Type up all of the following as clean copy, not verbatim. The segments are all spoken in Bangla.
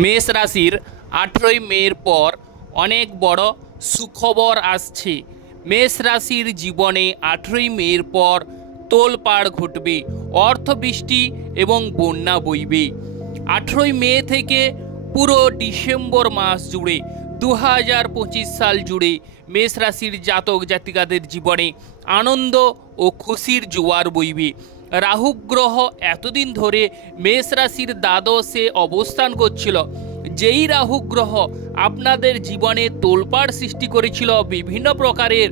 মেষ রাশির 18ই মের পর অনেক বড় সুখবর আসছে। মেষ রাশির জীবনে 18ই মের পর তোলপাড় ঘটবে, অর্থবৃষ্টি এবং বন্যা বইবে। 18ই মে থেকে পুরো ডিসেম্বর মাস জুড়ে 2025 সাল জুড়ে মেষ রাশির জাতক জাতিকাদের জীবনে আনন্দ ও খুশির জোয়ার বইবে। রাহু গ্রহ এতদিন ধরে মেষ রাশির দ্বাদশে অবস্থান করছিল। যেই রাহু গ্রহ আপনাদের জীবনে তোলপাড় সৃষ্টি করেছিল, বিভিন্ন প্রকারের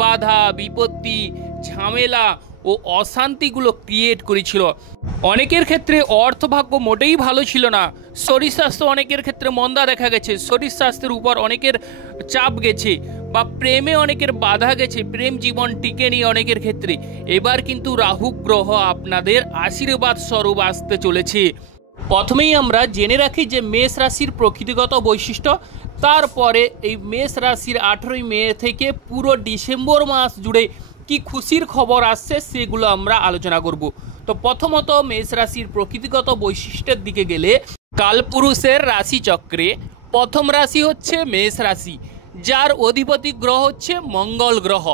বাধা বিপত্তি ঝামেলা ও অশান্তিগুলো ক্রিয়েট করেছিল। অনেকের ক্ষেত্রে অর্থভাগ্য মোটেই ভালো ছিল না। শরীর স্বাস্থ্য অনেকের ক্ষেত্রে মন্দা দেখা গেছে, শরীর স্বাস্থ্যের উপর অনেকের চাপ গেছে, বা প্রেমে অনেকের বাধা গেছে, প্রেম জীবন টিকেনি অনেকের ক্ষেত্রে। এবার কিন্তু রাহু গ্রহ আপনাদের আশীর্বাদ স্বরূপ আসতে চলেছে। প্রথমেই আমরা জেনে রাখি যে মেষ রাশির প্রকৃতিগত বৈশিষ্ট্য, তারপরে এই মেষ রাশির 18ই মে থেকে পুরো ডিসেম্বর মাস জুড়ে কি খুশির খবর আসছে সেগুলো আমরা আলোচনা করব। তো প্রথমত মেষ রাশির প্রকৃতিগত বৈশিষ্ট্যের দিকে গেলে, কালপুরুষের রাশিচক্রে প্রথম রাশি হচ্ছে মেষ রাশি, যার অধিপতি গ্রহ হচ্ছে মঙ্গল গ্রহ।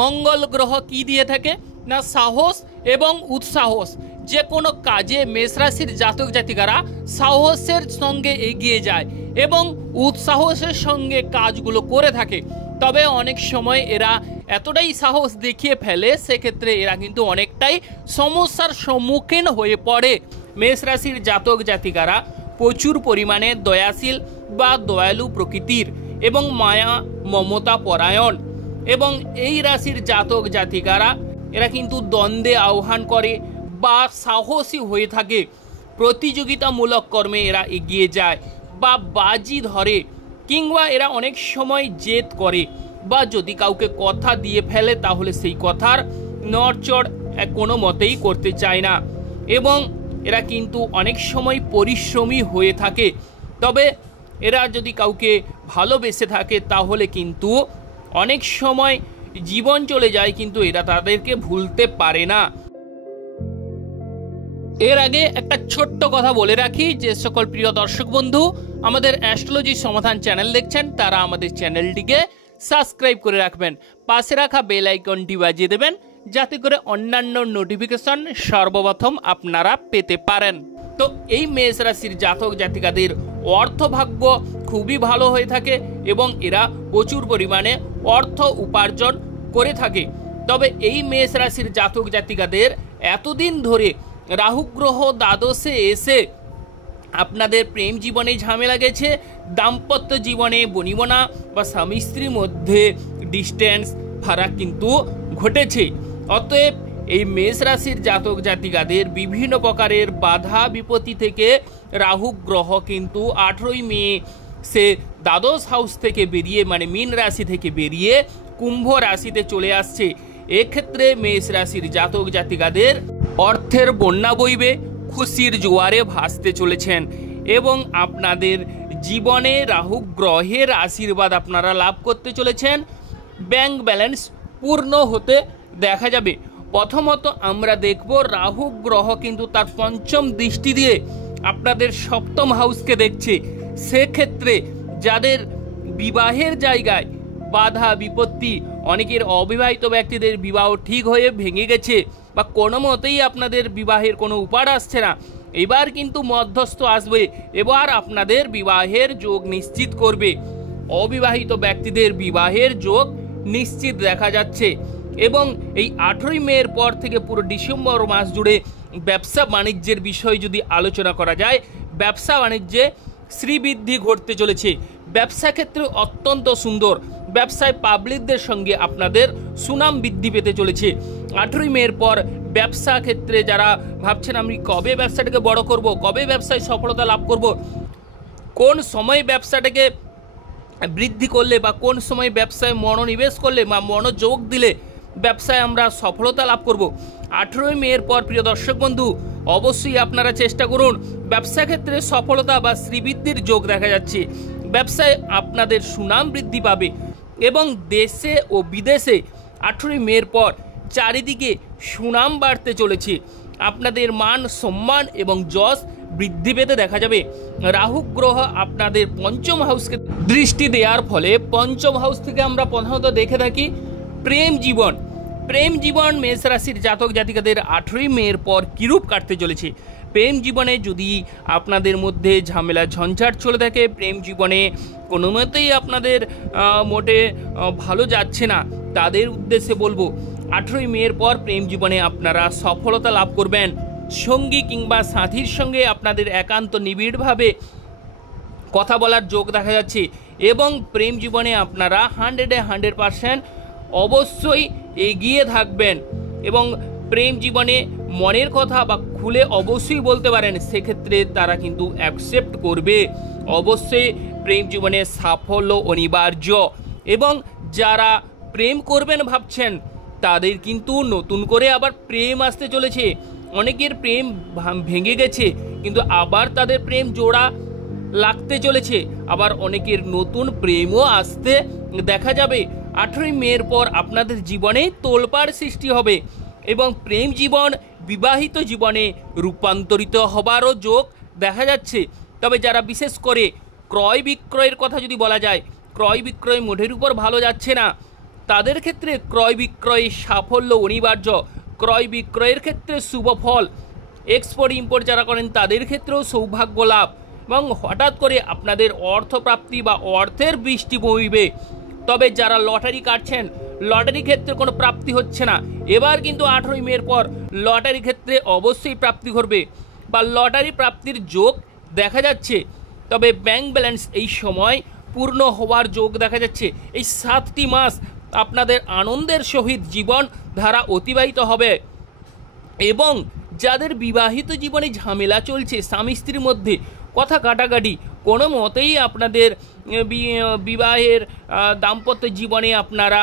মঙ্গল গ্রহ কি দিয়ে থাকে না সাহস এবং উৎসাহস। যে কোনো কাজে মেষ রাশির জাতক জাতিকারা সাহসের সঙ্গে এগিয়ে যায় এবং উৎসাহসের সঙ্গে কাজগুলো করে থাকে। তবে অনেক সময় এরা এতটাই সাহস দেখিয়ে ফেলে, সেক্ষেত্রে এরা কিন্তু অনেকটাই সমস্যার সম্মুখীন হয়ে পড়ে। মেষ রাশির জাতক জাতিকারা প্রচুর পরিমাণে দয়াশীল বা দয়ালু প্রকৃতির এবং মায়া মমতা পরায়ণ। এবং এই রাশির জাতক জাতিকারা এরা কিন্তু দ্বন্দ্বে আহ্বান করে বা সাহসী হয়ে থাকে। প্রতিযোগিতামূলক কর্মে এরা এগিয়ে যায় বা বাজি ধরে, কিংবা এরা অনেক সময় জেদ করে, বা যদি কাউকে কথা দিয়ে ফেলে তাহলে সেই কথার নড়চড় কোনো মতেই করতে চায় না। এবং এরা কিন্তু অনেক সময় পরিশ্রমী হয়ে থাকে। তবে এরা যদি কাউকে ভালোবেসে থাকে তাহলে কিন্তু অনেক সময় জীবন চলে যায়, কিন্তু এরা তাদেরকে ভুলতে পারে না। এর আগে একটা ছোট্ট কথা বলে রাখি, যে সকল প্রিয় দর্শক বন্ধু আমাদের অ্যাস্ট্রোলজি সমাধান চ্যানেল দেখছেন তারা আমাদের চ্যানেলটিকে সাবস্ক্রাইব করে রাখবেন, পাশে রাখা বেল আইকনটি বাজিয়ে দেবেন, যাতে করে অন্যান্য নোটিফিকেশন সর্বপ্রথম আপনারা পেতে পারেন। তো এই মেষ রাশির জাতক জাতিকাদের অর্থভাগ্য খুবই ভালো হয়ে থাকে এবং এরা প্রচুর পরিমাণে অর্থ উপার্জন করে থাকে। তবে এই মেষ রাশির জাতক জাতিকাদের এতদিন ধরে রাহু গ্রহ দ্বাদশে এসে আপনাদের প্রেম জীবনে ঝামেলা গেছে, দাম্পত্য জীবনে বনিবনা বা স্বামী স্ত্রীর মধ্যে ডিস্টেন্স ফারাক কিন্তু ঘটেছে। অতএব এই মেষ রাশির জাতক জাতিকাদের বিভিন্ন প্রকারের বাধা বিপত্তি থেকে রাহু গ্রহ কিন্তু 18ই মে সে দ্বাদশ হাউস থেকে বেরিয়ে, মানে মীন রাশি থেকে বেরিয়ে কুম্ভ রাশিতে চলে আসছে। এক্ষেত্রে মেষ রাশির জাতক জাতিকাদের অর্থের বন্যা বইবে, খুশির জোয়ারে ভাসতে চলেছেন এবং আপনাদের জীবনে রাহু গ্রহের আশীর্বাদ আপনারা লাভ করতে চলেছেন। ব্যাংক ব্যালেন্স পূর্ণ হতে দেখা যাবে। প্রথমত আমরা দেখব রাহু গ্রহ কিন্তু তার পঞ্চম দৃষ্টি দিয়ে আপনাদের সপ্তম হাউসকে দেখছে। সেক্ষেত্রে যাদের বিবাহের জায়গায় বাধা বিপত্তি, অনেকের অবিবাহিত ব্যক্তিদের বিবাহ ঠিক হয়ে ভেঙে গেছে বা কোনো মতেই আপনাদের বিবাহের কোনো উপায় আসছে না, এবার কিন্তু মধ্যস্থ আসবে, এবার আপনাদের বিবাহের যোগ নিশ্চিত করবে। অবিবাহিত ব্যক্তিদের বিবাহের যোগ নিশ্চিত দেখা যাচ্ছে। এবং এই 18ই মের পর থেকে পুরো ডিসেম্বর মাস জুড়ে ব্যবসা বাণিজ্যের বিষয় যদি আলোচনা করা যায়, ব্যবসা বাণিজ্যে শ্রীবৃদ্ধি ঘটতে চলেছে। ব্যবসা ক্ষেত্রে অত্যন্ত সুন্দর, ব্যবসায় পাবলিকদের সঙ্গে আপনাদের সুনাম বৃদ্ধি পেতে চলেছে। 18ই মের পর ব্যবসা ক্ষেত্রে যারা ভাবছেন আমি কবে ব্যবসাটাকে বড় করব, কবে ব্যবসায় সফলতা লাভ করব, কোন সময় ব্যবসাটাকে বৃদ্ধি করলে বা কোন সময় ব্যবসায় মনোনিবেশ করলে বা মনোযোগ দিলে ব্যবসায় আমরা সফলতা লাভ করব, 18ই মের পর প্রিয় দর্শক বন্ধু অবশ্যই আপনারা চেষ্টা করুন। ব্যবসা ক্ষেত্রে সফলতা বা শ্রীবৃদ্ধির যোগ দেখা যাচ্ছে। ব্যবসায় আপনাদের সুনাম বৃদ্ধি পাবে এবং দেশে ও বিদেশে 18ই মের পর চারিদিকে সুনাম বাড়তে চলেছে। আপনাদের মান সম্মান এবং যশ বৃদ্ধি পেতে দেখা যাবে। রাহু গ্রহ আপনাদের পঞ্চম হাউসকে দৃষ্টি দেওয়ার ফলে পঞ্চম হাউস থেকে আমরা প্রধানত দেখে থাকি প্রেম জীবন মেষ রাশির জাতক জাতিকাদের 18ই মের পর কিরূপ কাটতে চলেছে। প্রেম জীবনে যদি আপনাদের মধ্যে ঝামেলা ঝঞ্ঝাট চলে থাকে, প্রেম জীবনে কোনো মতেই আপনাদের মোটে ভালো যাচ্ছে না, তাদের উদ্দেশ্যে বলবো 18ই মের পর প্রেম জীবনে আপনারা সফলতা লাভ করবেন। সঙ্গী কিংবা সাথীর সঙ্গে আপনাদের একান্ত নিবিড়ভাবে কথা বলার যোগ দেখা যাচ্ছে এবং প্রেম জীবনে আপনারা 100% অবশ্যই এগিয়ে থাকবেন এবং প্রেম জীবনে মনের কথা বা খুলে অবশ্যই বলতে পারেন, সেক্ষেত্রে তারা কিন্তু অ্যাকসেপ্ট করবে। অবশ্যই প্রেম জীবনে সাফল্য অনিবার্য এবং যারা প্রেম করবেন ভাবছেন তাদের কিন্তু নতুন করে আবার প্রেম আসতে চলেছে। অনেকের প্রেম ভেঙে গেছে কিন্তু আবার তাদের প্রেম জোড়া লাগতে চলেছে, আবার অনেকের নতুন প্রেমও আসতে দেখা যাবে। 18ই মের পর আপনাদের জীবনে তোলপাড় সৃষ্টি হবে এবং প্রেম জীবন বিবাহিত জীবনে রূপান্তরিত হবারও যোগ দেখা যাচ্ছে। তবে যারা বিশেষ করে ক্রয় বিক্রয়ের কথা যদি বলা যায়, ক্রয় বিক্রয় মোটের উপর ভালো যাচ্ছে না, তাদের ক্ষেত্রে ক্রয় বিক্রয় সাফল্য অনিবার্য। ক্রয় বিক্রয়ের ক্ষেত্রে শুভ ফল, এক্সপোর্ট ইম্পোর্ট যারা করেন তাদের ক্ষেত্রেও সৌভাগ্য লাভ এবং হঠাৎ করে আপনাদের অর্থপ্রাপ্তি বা অর্থের বৃষ্টি বইবে। তবে যারা লটারি কাটছেন, লটারি ক্ষেত্রে কোনো প্রাপ্তি হচ্ছে না, এবার কিন্তু 18ই মের পর লটারি ক্ষেত্রে অবশ্যই প্রাপ্তি ঘটবে বা লটারি প্রাপ্তির যোগ দেখা যাচ্ছে। তবে ব্যাংক ব্যালেন্স এই সময় পূর্ণ হওয়ার যোগ দেখা যাচ্ছে। এই 7টি মাস আপনাদের আনন্দের সহিত জীবন ধারা অতিবাহিত হবে এবং যাদের বিবাহিত জীবনে ঝামেলা চলছে, স্বামী স্ত্রীর মধ্যে কথা কাটাকাটি, কোনো মতেই আপনাদের বিবাহের দাম্পত্য জীবনে আপনারা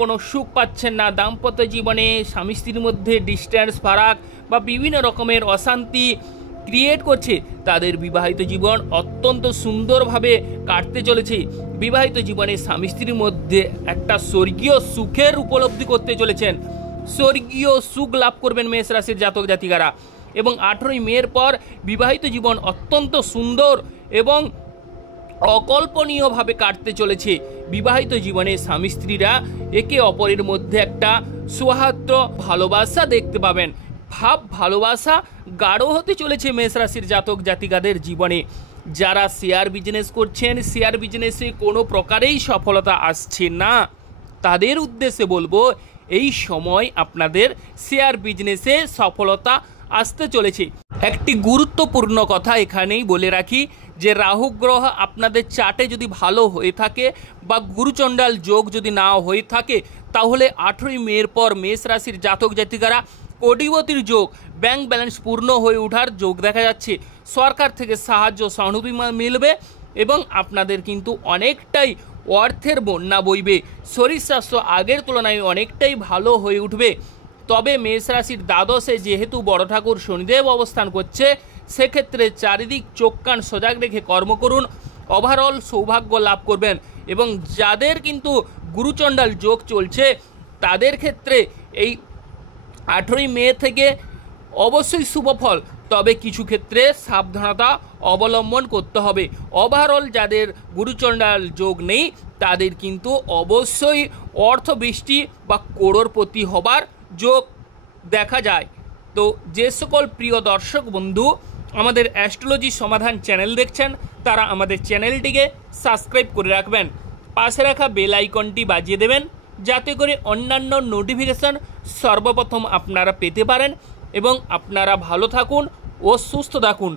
কোনো সুখ পাচ্ছেন না, দাম্পত্য জীবনে স্বামী স্ত্রীর মধ্যে ডিস্ট্যান্স ফারাক বা বিভিন্ন রকমের অশান্তি ক্রিয়েট করছে, তাদের বিবাহিত জীবন অত্যন্ত সুন্দরভাবে কাটতে চলেছে। বিবাহিত জীবনে স্বামী স্ত্রীর মধ্যে একটা স্বর্গীয় সুখের উপলব্ধি করতে চলেছেন, স্বর্গীয় সুখ লাভ করবেন মেষ রাশির জাতক জাতিকারা এবং 18ই মের পর বিবাহিত জীবন অত্যন্ত সুন্দর এবং অকল্পনীয়ভাবে কাটতে চলেছে। বিবাহিত জীবনে স্বামী স্ত্রীরা একে অপরের মধ্যে একটা সৌহার্দ্য ভালোবাসা দেখতে পাবেন। ভাব ভালোবাসা গাঢ় হতে চলেছে মেষ রাশির জাতক জাতিকাদের জীবনে। যারা শেয়ার বিজনেস করছেন, শেয়ার বিজনেসে কোনো প্রকারেই সফলতা আসছে না, তাদের উদ্দেশ্যে বলবো এই সময় আপনাদের শেয়ার বিজনেসে সফলতা আসতে চলেছে। একটি গুরুত্বপূর্ণ কথা এখানেই বলে রাখি যে রাহু গ্রহ আপনাদের চার্টে যদি ভালো হয়ে থাকে বা গুরুচণ্ডাল যোগ যদি না হয়ে থাকে, তাহলে 18ই মের পর মেষ রাশির জাতক জাতিকারা কোটিপতির যোগ, ব্যাংক ব্যালেন্স পূর্ণ হয়ে ওঠার যোগ দেখা যাচ্ছে। সরকার থেকে সাহায্য সহানুভূতি মিলবে এবং আপনাদের কিন্তু অনেকটাই অর্থের বন্যা বইবে। শরীর স্বাস্থ্য আগের তুলনায় অনেকটাই ভালো হয়ে উঠবে। তবে মেষ রাশির দ্বাদশে যেহেতু বড় ঠাকুর শনিদেব অবস্থান করছে, সেক্ষেত্রে চারিদিক চোখ কান সজাগ রেখে কর্ম করুন, ওভারঅল সৌভাগ্য লাভ করবেন। এবং যাদের কিন্তু গুরুচণ্ডাল যোগ চলছে তাদের ক্ষেত্রে এই 18ই মে থেকে অবশ্যই শুভ ফল, তবে কিছু ক্ষেত্রে সাবধানতা অবলম্বন করতে হবে। ওভারঅল যাদের গুরুচণ্ডাল যোগ নেই তাদের কিন্তু অবশ্যই অর্থবৃষ্টি বা করোড়পতি হবার যোগ দেখা যায়। তো যে সকল প্রিয় দর্শক বন্ধু আমাদের অ্যাস্ট্রোলজি সমাধান চ্যানেল দেখছেন, তারা আমাদের চ্যানেলটিকে সাবস্ক্রাইব করে রাখবেন, পাশে রাখা বেল আইকনটি বাজিয়ে দেবেন যাতে করে অন্যান্য নোটিফিকেশান সর্বপ্রথম আপনারা পেতে পারেন এবং আপনারা ভালো থাকুন ও সুস্থ থাকুন।